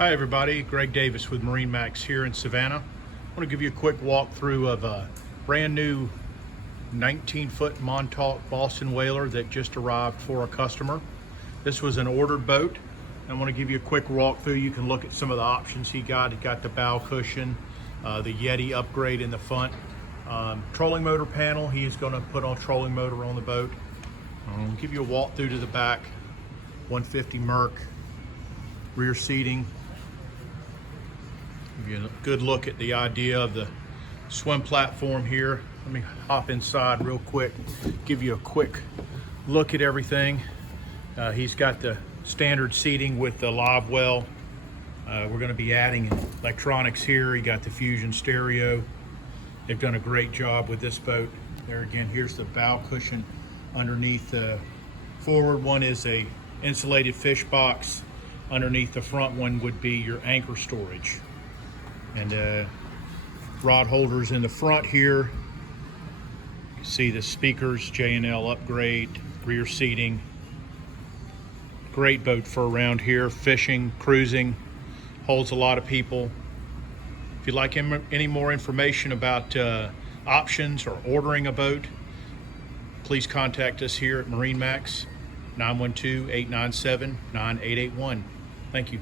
Hi everybody, Greg Davis with MarineMax here in Savannah. I want to give you a quick walkthrough of a brand new 19-foot Montauk Boston whaler that just arrived for a customer. This was an ordered boat. I want to give you a quick walkthrough. You can look at some of the options he got. He got the bow cushion, the Yeti upgrade in the front, trolling motor panel. He is going to put on trolling motor on the boat. I'll give you a walkthrough to the back, 150 Merc, rear seating. Give you a good look at the idea of the swim platform here. Let me hop inside real quick, give you a quick look at everything. He's got the standard seating with the live well. We're going to be adding electronics here. He got the Fusion stereo. They've done a great job with this boat. There again, here's the bow cushion underneath. The forward one is a insulated fish box. Underneath the front one would be your anchor storage. And rod holders in the front here. You see the speakers, J&L upgrade, rear seating. Great boat for around here, fishing, cruising, holds a lot of people. If you'd like any more information about options or ordering a boat, please contact us here at MarineMax, 912-897-9881. Thank you.